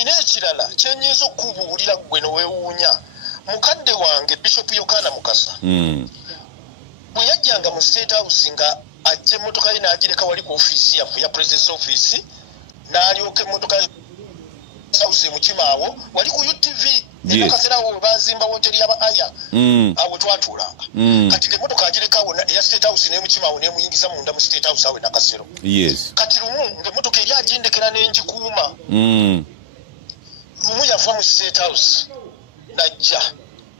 nina ekirala kyenyiza okubuulira gwe noweewuunya mukadde wange Bishop Yokana Mukasa bwe yajjanga mu State House nga ajja emmotoka ye n'agireka wali ku ofiisi yaffe ya President's Office n'alyoka emmotoka House mu Kimaawo wali ku UTV akaseera awo bazimba hoteli y'aba Aya awo twatuulanga kati emmotoka agirekawo ya State House ne mu Kimaawo ne muyingiza munda mu State House awe nakasero kati lumu ng'emmotoka eri agindekera n'engikuuma lumu yava mu State House najja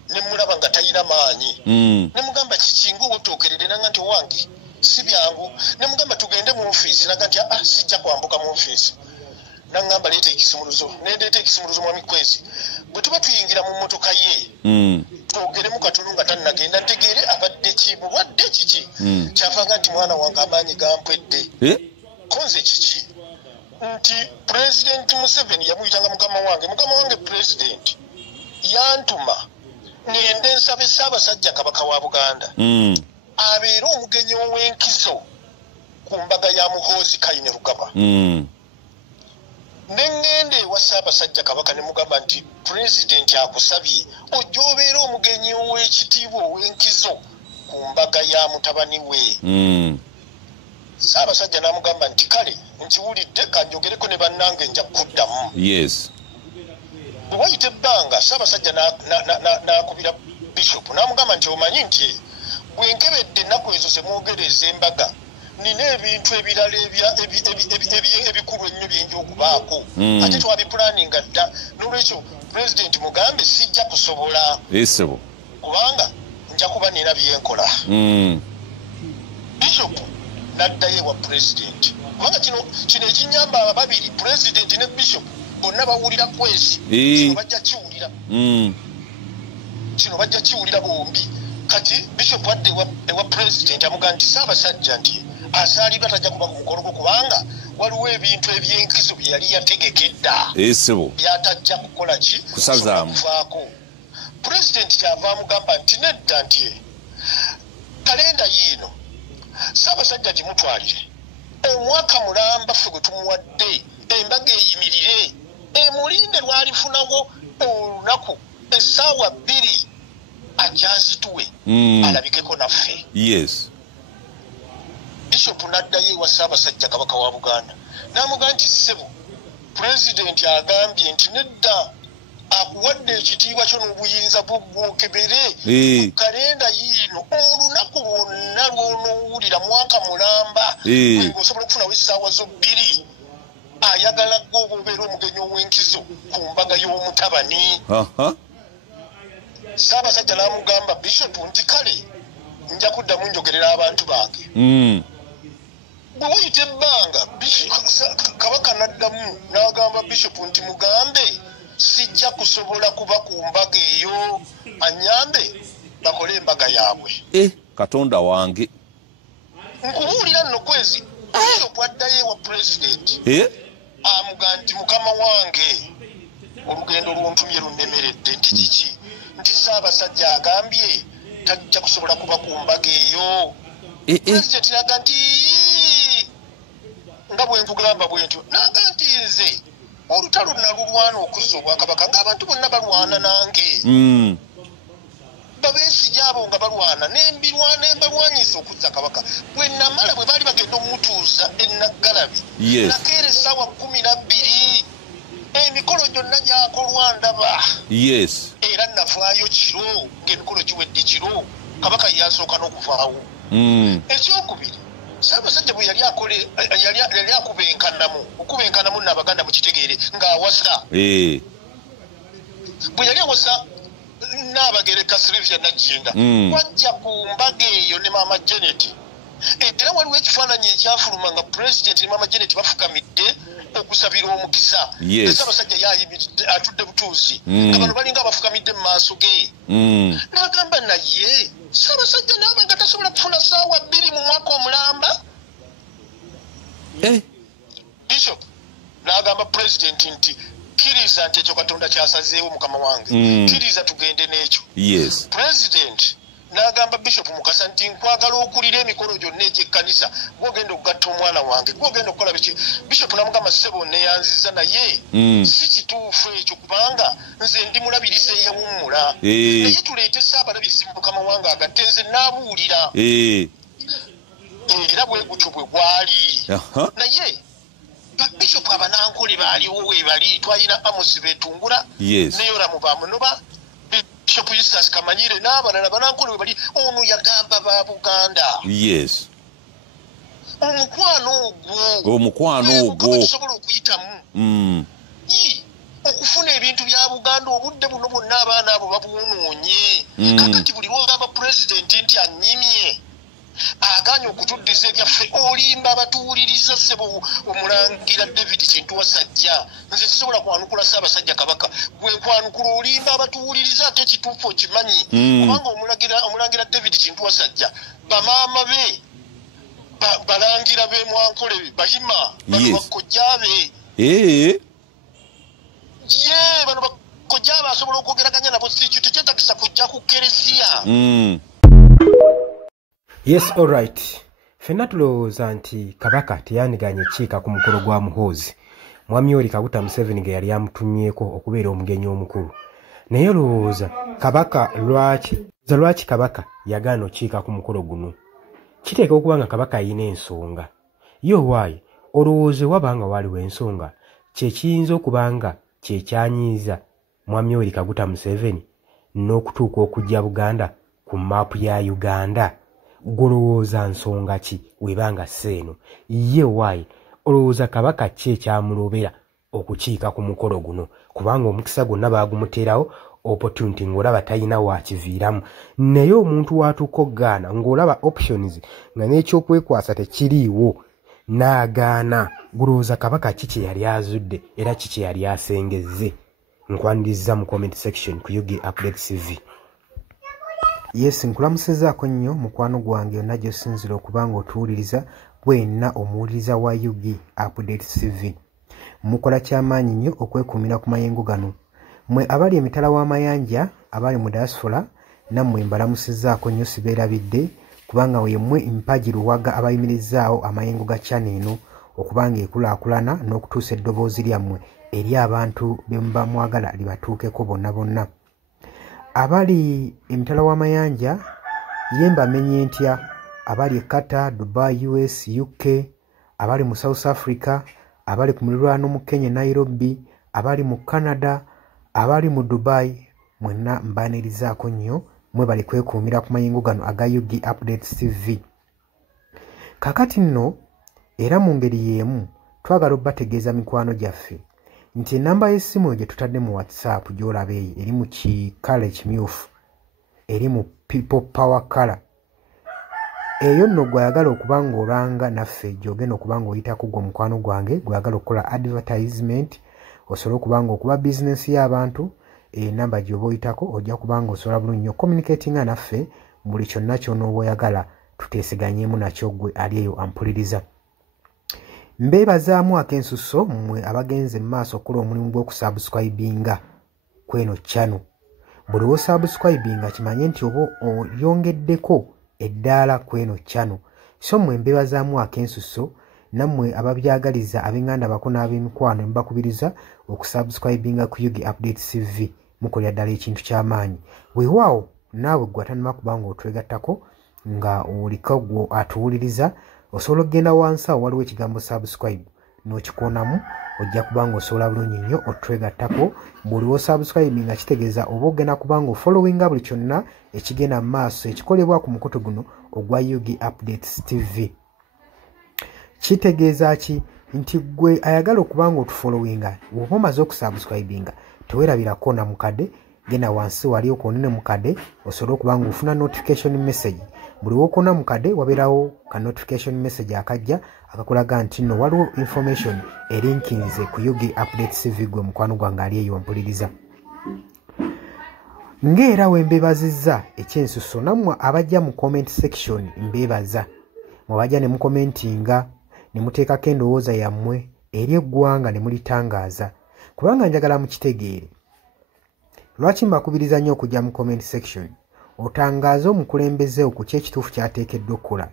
ne mulaba nga tayina maanyi ne mugamba kikinga obutookerere nanga nti owange si byangu ne mugamba tugende mu ofiisi naga nti sijja kwambuka mu ofiisi nangamba leeta ekisumuluzo nendeeta ekisumuluzo mwami Kwezi bwe tuba tuyingira mu mmotoka ye twogeremu katono nga tannagenda ntegeere abadde mulwadde kiki kyavanga nti mwana wange amaanyi gampwedde konze kiki nti President Museveni yamuyitanga mukama wange President yantuma ngende nsabe Ssaabasajja Kabaka wa Buganda abeera omugenyi ow'enkizo ku mbaga ya Muhoozi Kayine Rugaba nengende wa Ssaabasajja Kabaka ne mugamba nti President akusabye ojja obeera omugenyi ow'ekitiibwa ow'enkizo ku mbaga ya mutabani we Ssaabasajja n'amugamba nti kale nkiwulidde kanjogereko ne bannange nja kuddamu bwe wayita ebbanga Ssaabasajja n'akubira Bishop n'amugamba nti omanyi nti bwe nkebedde ennaku ezo ze mwogereza embaga nina ebintu ebirala ebikulu ennyo byenja okubaako ate twabipulaninga dda n'olwekyo President mugambe sijja kusobola kubanga nja kuba nina byenkola Bishop n'addayo ewa President kubanga kino ekinyamba ababiri President ne Bishop bonna bawulira Kwezi kino bajja kiwulira bombi kati Bishop adde ewa President amugamba nti Ssaabasajja nti asaalibwa tajja kuba ku mukolo gwo kubanga waliwo ebintu ebyenkizo bye yali yategekedda byatajja kukola ki kusazaako President kyava amugamba nti nedda nti kalenda yiino Ssaabasajja gimutwalire omwaka mulamba ffe gwe tumuwadde embaga eyimirire emulinde lwalifunawo olunaku essaawa 2 ajazituwe alabikeko naffe Bishop n'addayo ewa Ssaabasajja Kabaka wa Buganda n'amugamba nti ssebo President agambye nti nedda akuwadde ekitiibwa kyo n'obuyinza bw'obwokebere ku kalenda yiino olunaku lwonna lw'onoowulira mwaka mulamba ng'osobola okufunawo essaawa zo 2 ayagala gwe obeera omugenyi ow'enkizo ku mbaga y'omutabani Ssaabasajja n'amugamba Bishop nti kale nja kuddamu njogerera abantu bange bwe wayita ebbanga Kabaka n'addamu n'agamba Bishop nti mugambe sijja kusobola kuba ku mbaga eyo anyambe bakole embaga yaabwe Katonda wange nkubuulira nno Kwezi Bishop addayo ewa President amugamba nti mukama wange olugendo lwontumye lunnemeredde nti kiki nti Ssaabasajja agambye tajja kusobola kuba ku mbaga eyo President naga nti nga bwe nkugamba bwe ntyo naga nti nze olutalo nalulwana okuzza Obwakabaka ng'abantu bonna balwana nange babeesija abo nga balwana nembalwanyisa okuzza Kabaka bwe namala bwe baali bagenda omutuusa Naggalabi nakeera essaawa 12 emikolo gyonna gyakolwa ndaba era navaayo kiro ng'emikolo giwedde kiro Kabaka yasooka n'okuvaawo ekyokubiri Ssaabasajja bwe yali okubenkanamu n'Abaganda mu kitegeere ng'awasa bwe yali awasa Nnaabagereka Sylvia Nagginda wajja ku mbaga eyo ne Maama Janet era waliwo ekifaananyi ekyafuluma nga President ne Maama Janet bafukamidde okusabira omukisa Ssaabasajja yayimiridde atudde butuuzi nga bano balinga abafukamidde mu maaso ge n'agamba naye Ssaabasajja naaba nga tasobola kufuna ssaawa 2 mu mwaka omulamba Bishop n'agamba President nti kkiriza nti ekyo Katonda kyasazeewo mukama wange kkiriza tugende n'ekyo President n'agamba Bishop Mukasa nti nkwagala okulira emikolo gyonna egy'ekkanisa gw'ogenda okugatta omwana wange gw'ogenda okukola biki. Bishop n'amugamba ssebo neeyanziza naye si kituufu ekyo kubanga nze ndi mulabirizi eyawummula naye tuleete Ssaabalabirizi Mukama wange agatte nze n'abuulira era bwe gutyo bwe gwali naye Bishop Abanankole baaliwo we bali twalina Amos Betungula ne Yoramu Bamunoba Bishop Justus Kamanyire n'abalala Abanankole we bali ono yagamba ba Buganda omukwano ogwo tusobola okuyitamu okufuna ebintu bya Buganda obudde buno bwonna abaana abo babuwonoonye kakati buli lwogamba pulezidenti nti anyimye aganya okutuddiza ebyaffe olimba abatuwuliriza ssebo omulangira David Kintu Wasajja nze sisobola kwanukula Ssaabasajja Kabaka gwe kwanukula olimba abatuwuliriza ate ekituufu okimanyi kubanga omulangira David Kintu Wasajja bamaama be balangira be Mwankole Bahima bano bakojjaabe bano bakojjaabe asobola okwogeraganya nabo sikyo tekyetagisa kujja ku Kereziya. Yes, all right. Fenna tulowooza nti Kabaka teyandiganye kiika ku mukolo gwa Muhoozi. Mwami Yoweri Kaguta Museveni ge yali amutumyeko okubeera omugenyi omukulu. Naye olowooza Kabaka lwaki Kabaka yagaana okiika ku mukolo guno? Kiteeka okuba nga Kabaka ayina ensonga. Yo waayi, olowooze wabanga waliwo ensonga kye kiyinza okuba nga kye kyanyiiza Mwami Yoweri Kaguta Museveni n'okutuuka okujja Buganda ku maapu ya Uganda. Golowooza nsonga ki webanga seeno? Ye waayi, olowooza Kabaka ki ekyamulobera okukiika ku mukolo guno? Kubanga omukisa gwonna baagumuteerawo opportunity ng'olaba talina waakiviiramu. Naye omuntu watuuka okugaana ng'olaba options nga n'ekyokwekwasa tekiriiwo n'agaana. Golowooza Kabaka ki kye yali azudde era ki kye yali asengezze? Nkwaniriza mu comment section ku UG Update TV. Yes, nkulamusizaako nnyo mukwano gwange yonna gy'osinzira okuba ng'otuwuliriza bwenna omuwuliriza wa UG Update TV. Mukola ky'amaanyi nnyo okwekuumira ku mayengo gano. Mmwe abali emitala w'amayanja, abali mu diaspora, nammwe mbalamusizaako nnyo sibeerabidde kubanga wemmwe mpagi luwaga abayimirizzaawo amayengo ga channel eno okuba ng'ekulaakulana n'okutuusa eddoboozi lyammwe eri abantu be muba mwagala libatuukeko bonna bonna. Abali emitala w'amayanja yemba menye ntya abali e Qatar, Dubai, US, UK, abali mu South Africa, abali ku muliraano mu Kenya, Nairobi, abali mu Canada, abali mu Dubai, mwenna mbaanirizaako nnyo mwe bali kwekuumira ku mayengo gano aga UG Updates TV. Kakati nno era mu ngeri y'emu twagala obbategeeza mikwano gyaffe nti enamba y'essimu gye tutadde mu WhatsApp gy'olaba eyo eri mu kikala ekimyufu, eri mu people power color. Eyo nno gwayagala okuba ng'olanga naffe gy'ogenda okuba ng'oyitako gwe mukwano gwange gwayagala okukola advertisement osobola okuba ng'okuba bizinesi y'abantu. Enamba gy'oba oyitako ojja kuba ng'osobola bulungi nnyo communicatinga naffe buli kyonna ky'onooba oyagala tuteesiganyeemu nakyo gwe ali eyo ampuliriza. Mbeebazaamu ak'ensusso mmwe abagenze mu maaso okukola omulimu gw'okusubscribinga kweno channel. Buli w'osubscribinga kimanye nti oba oyongeddeko eddaala kweno channel. So mmwe mbeebazaamu ak'ensusso nammwe ababyagaliza ab'enganda bako n'ab'emikwano mbakubiriza okusubscribinga ku UG Updates TV mukolera ddala ekintu ky'amaanyi. Weewaawo naawe gwe atannaba kuba ng'otwegattako nga oliko gwe atuwuliriza osobola okugenda wansi awo waliwo ekigambo subscribe n'okikoonamu ojja kuba ng'osobola bulungi nnyo otwegattako. Buli w'osubscribe nga kitegeeza oba ogenda kuba ng'ofollowinga buli kyonna ekigenda mu maaso ekikolebwa ku mukutu guno ogwa UG Updates TV. Kitegeeza ki? Nti gwe ayagala okuba ng'otufollowinga bw'oba omaze okusubscribinga teweerabirako na mukadde, genda wansi wali okoonene mukadde osobola okuba ng'ofuna notification message. Buli w'okoona mukadde wabeerawo ka notification message akajja akakulaga nti nno waliwo information erinkinze ku UG Updates TV gwe mukwano gwange ali eyo wampuliriza. Ng'era we mbeebazizza ekyensusso nammwe abajja mu comment section mbeebaza. Mwabajja ne mukomentinga ne muteekako endowooza yammwe eri eggwanga ne mulitangaaza kubanga njagala mukitegeere. Lwaki mbakubiriza nnyo okujja mu comment section? otangaaze omukulembeze ku kyekituufu kyateekeddwa okukola.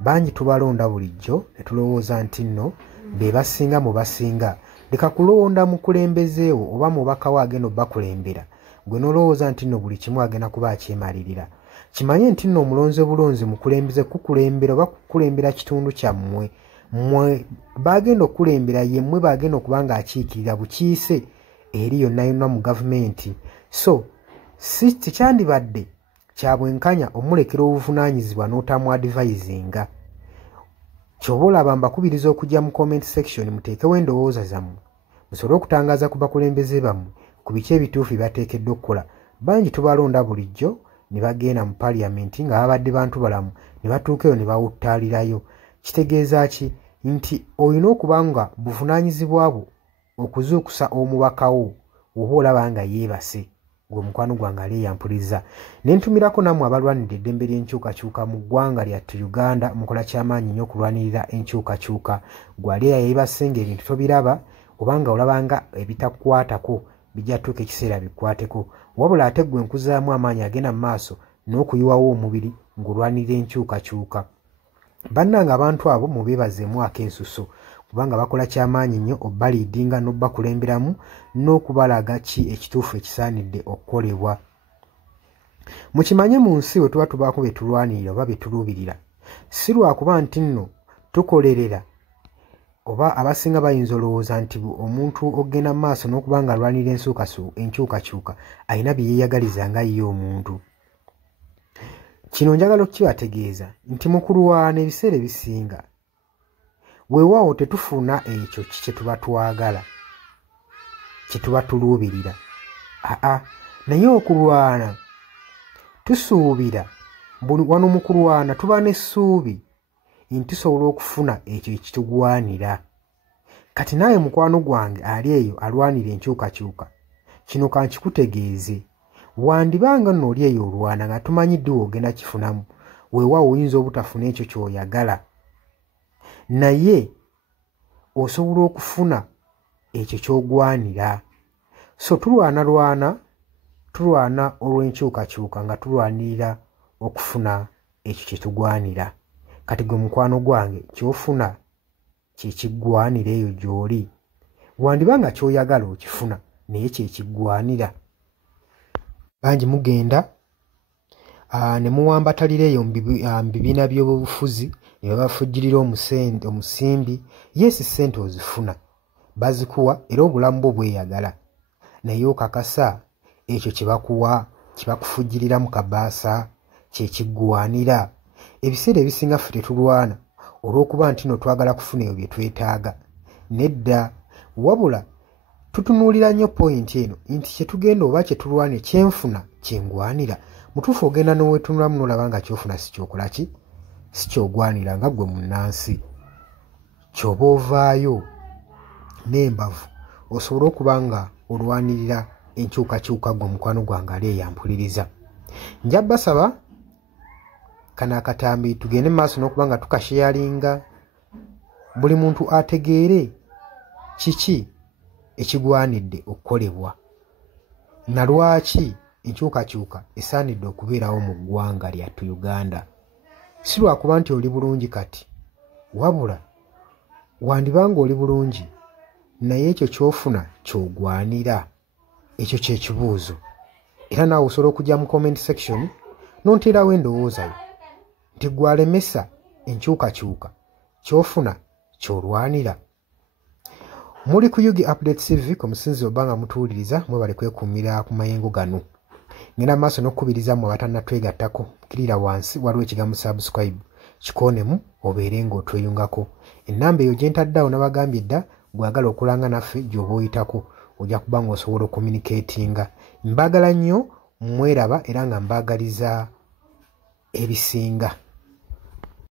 Bangi tubalonda bulijjo ne tulowooza nti nno be basinga mu basinga. Leka kulonda mukulembeze wo oba mubaka we agenda obbakulembera gwe n'olowooza nti nno buli kimu agenda kuba akyemalirira. Kimanye nti nno omulonze bulonzi mukulembeze kukulembera oba kukulembera kitundu kyammwe. Mmwe bagenda okukulembera ye mmwe bagenda okuba ng'akiikirira bukiise eri yonna yonna mu gavumenti. So si tekyandibadde kya bwenkanya omulekera obuvunaanyizibwa n'otamu advisinga. Ky'oba olaba mbakubiriza okujja mu comment section muteekewo endowooza zammwe musobole okutangaaza ku bakulembeze bammwe ku biki ebituufu bateekeddwa okukola. Bangi tubalonda bulijjo ne bagenda mu paliamenti nga babadde bantu balamu ne batuuka eyo ne bawuttaalirayo. Kitegeeza ki? Nti olina okuba nga buvunaanyizibwa bwo okuzuukusa omubaka wo oba olaba nga yeebase gwe mukwano gwange aleeyampuliza. Ne ntumirako nammwe abalwanirira eddembe ly'enkyukakyuka mu ggwanga lyattu Uganda mukola kyamaanyi nnyo okulwanirira enkyukakyuka. Gwali yeebase ng'ebintu tobiraba oba nga olabanga ebitakukwatako bijja tuuka ekiseera bikwateko. Wabula ate gwe nkuzaamu amaanyi agenda mu maaso n'okuyiwawo omubiri ng'olwanirira enkyukakyuka. Bannanga abantu abo mubeebazeemu akensuso kubanga bakola kyamaanyi nnyo obbaliidinga n'obbakulemberamu n'okubalaga ki ekituufu ekisaanidde okukolebwa. Mukimanye mu nsi bwe tuba tubaako bye tulwanirira oba bye tuluubirira si lwakuba nti nno tukolerera oba abasinga bayinza olowooza nti omuntu ogenda mu maaso n'okuba nga alwanirira enkyukakyuka alina bye yeeyagaliza nga ye omuntu. Kino njagala okukibategeeza nti mu kulwana ebiseera ebisinga weewaawo tetufuna ekyo kye tuba twagala kye tuba tuluubirira. Naye okulwana tusuubira wano mu kulwana tuba n'essuubi nti tusobola okufuna ekyo ekitugwanira. Kati naawe mukwano gwange ali eyo alwanira enkyukakyuka kino kankikutegeeze wandibanga nno oli eyo olwana nga tumanyiddwe ogenda kifunamu weewaawo oyinza obutafuna ekyo ky'oyagala naye osobola okufuna ekyo ky'ogwanira. So tulwana olw'enkyukakyuka nga tulwanirira okufuna ekyo kye tugwanira. Kati gwe mukwano gwange ky'ofuna kye kiggwanira eyo gy'oli wandibanga ky'oyagala okifuna naye kye kiggwanira. Bangi mugenda ne muwambatalira eyo mu bibiina by'obufuzi ne babafujjirira omusimbi. Yesi ssente ozifuna bazikuwa era obulamu bwo bweyagala naye okakasa ekyo kye bakuwa kye bakufujjirira mu kabaasa kye kiggwanira. Ebiseera ebisinga ffe tetulwana olw'okuba nti no twagala kufuna ebyo bye twetaaga. Nedda wabula tutunuulira nnyo pointi eno nti kye tugenda oba kye tulwanira kyenfuna kyengwanira. Mutuufu ogenda n'oweetunulamu n'olaba nga kyofuna si kyokola ki si kyogwanira nga ggwe munnansi. Ky'oba ovaayo n'embavu osobola okuba nga olwanirira enkyukakyuka ggwe mukwano gwange aleeyampuliriza. Nja basaba kano akatambi tugende mu maaso n'okuba nga tukasheyalinga buli muntu ategeere kiki ekigwanidde okukolebwa na lwaki enkyukakyuka esaanidde okubeerawo mu ggwanga lyattu Uganda. Si lwakuba nti oli bulungi kati wabula wandibanga oli bulungi naye ekyo ky'ofuna ky'ogwanira. Ekyo kye kibuuzo era naawe osobola okujja mu comment section n'onteerawo endowooza yo nti gwalemesa enkyukakyuka ky'ofuna ky'olwanira. Muli ku Yugi Updates TV ku musinzi oba nga mutuwuliriza mwebale kwekuumira ku mayengo gano. Ngenda maaso n'okukubiriza mmwe abatannatwegattako kirira wansi waliwo ekigambo subscribe kikoonemu obeere ng'otweyungako. Ennamba eyo gye ntaddeawo nabagambye dda gwagala okulanga naffe gy'oba oyitako ojja kuba ng'osobola okommunikatinga. Mbaagala nnyo mweraba era nga mbaagaliza ebisinga.